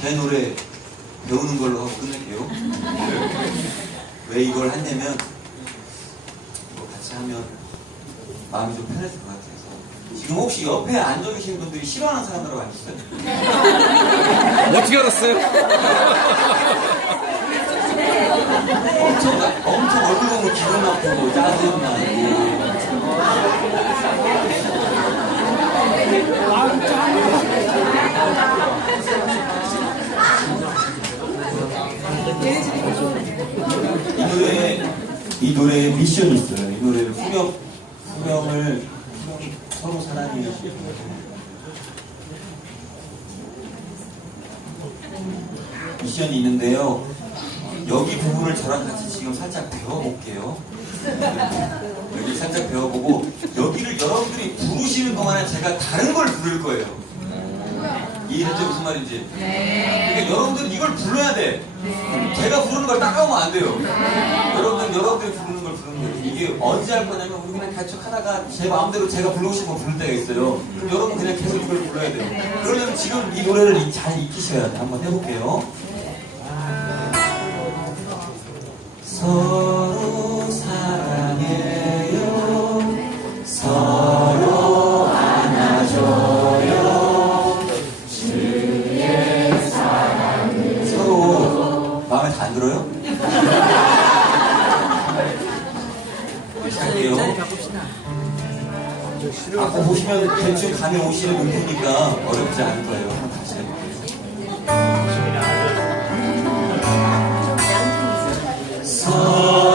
제 노래 배우는 걸로 하고 끝낼게요. 왜 이걸 했냐면 이거 같이 하면 마음이 좀 편해질 것 같아서 지금 혹시 옆에 앉아 계신 분들이 싫어하는 사람들하고 앉으세요? 어떻게 알았어요? 엄청, 엄청 얼굴 보면 기분 나쁘고 짜증 나고 이 노래에 이 노래에 미션이 있어요. 이 노래를 후렴 후렴을 서로 사랑해 미션이 있는데요. 여기 부분을 저랑 같이 지금 살짝 배워볼게요. 여기 살짝 배워보고 여기를 여러분들이 부르시는 동안에 제가 다른 걸 부를 거예요. 이해했죠? 무슨 말인지? 그러니까 여러분들은 이걸 불러야 돼. 제가 부르는 걸 따가우면 안 돼요. 여러분들, 여러분들이 부르는 걸 부르는 거예요. 이게 언제 할 거냐면 우리 그냥 같이 하다가 제 마음대로 제가 싶은 거 부를 때가 있어요. 그럼 여러분 그냥 계속 이걸 불러야 돼요. 그러려면 지금 이 노래를 잘 익히셔야 돼. 한번 해볼게요. 서로 사랑해요. 서로 안아줘요. 주의 사랑을 서로 마음에 다 안 들어요? 할게요. 아까 보시면 대충 감이 오시는 음표니까 어렵지 않을 거예요. 서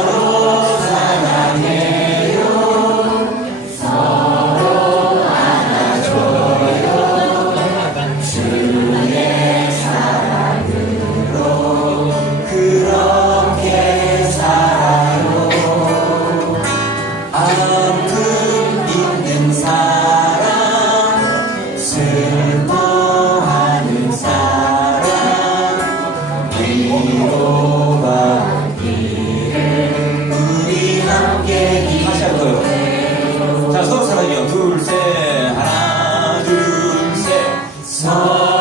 서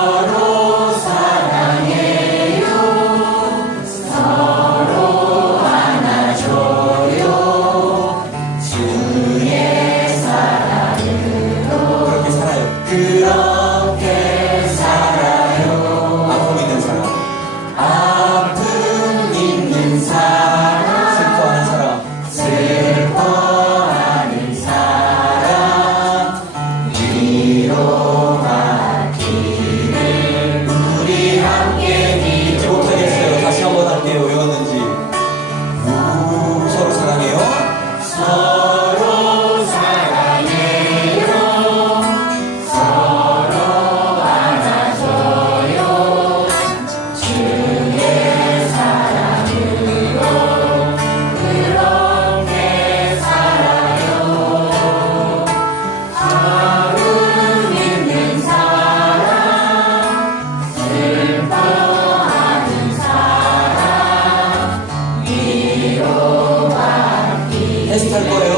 es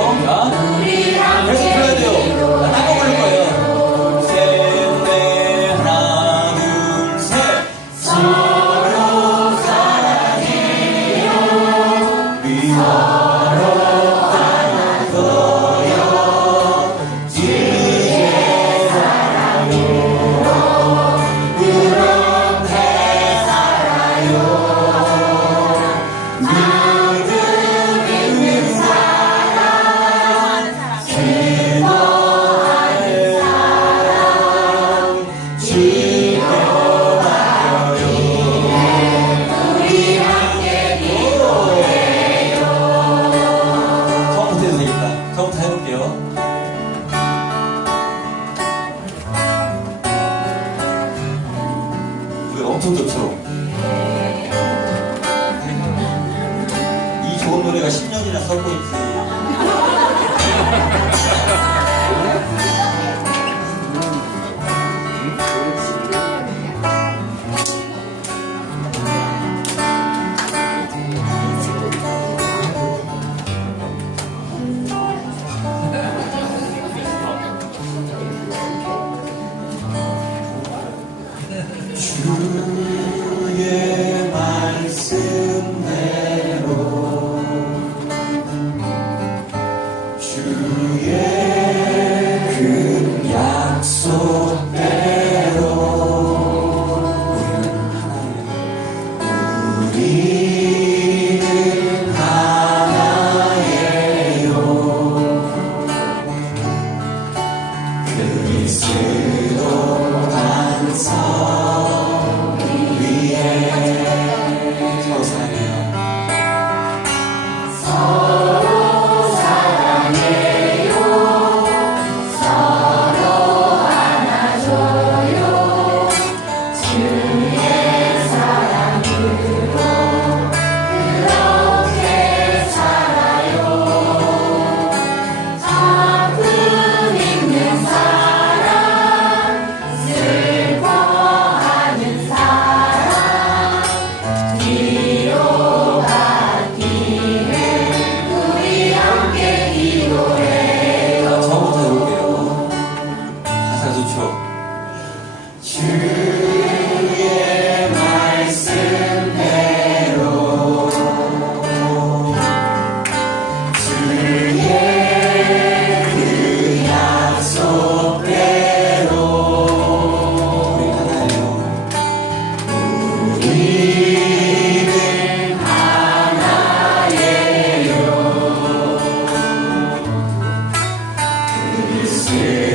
엄청 좋죠 이 좋은 노래가 10년이나 썩고 있지 주의 그